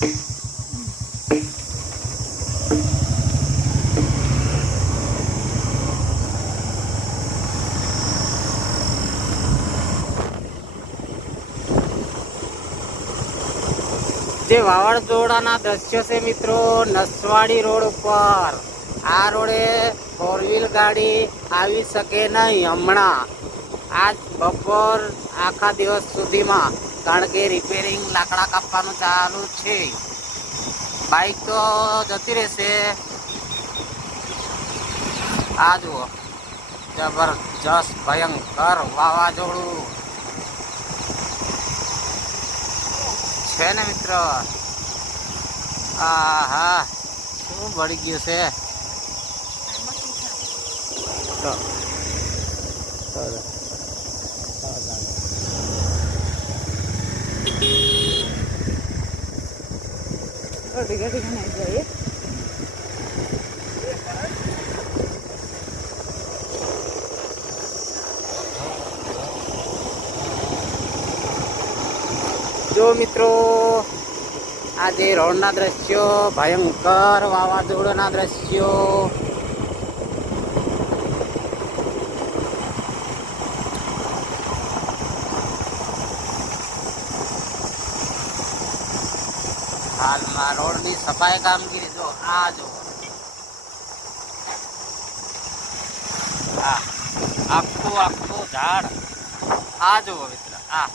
જે વાવાઝોડાના દ્રશ્યો છે મિત્રો, નસવાડી રોડ ઉપર. આ રોડે 4 વ્હીલ ગાડી આવી શકે નહીં હમણાં. આજ બપોર આખા દિવસ સુધીમાં, કારણ કે રિપેરિંગ લાકડા કાપવાનું ચાલુ છે. બાઇક તો જતી રહેશે. આ જુઓ, જબરજસ્ત ભયંકર વાવાઝોડું છે ને મિત્ર. આહા, શું બળી ગયું છે. જો મિત્રો, આજે રોડના દ્રશ્યો, ભયંકર વાવાઝોડાના દ્રશ્યો. હાલમાં રોડની સફાઈ કામગીરી જો આ જો આખું ઝાડ આ જુઓ મિત્ર. આ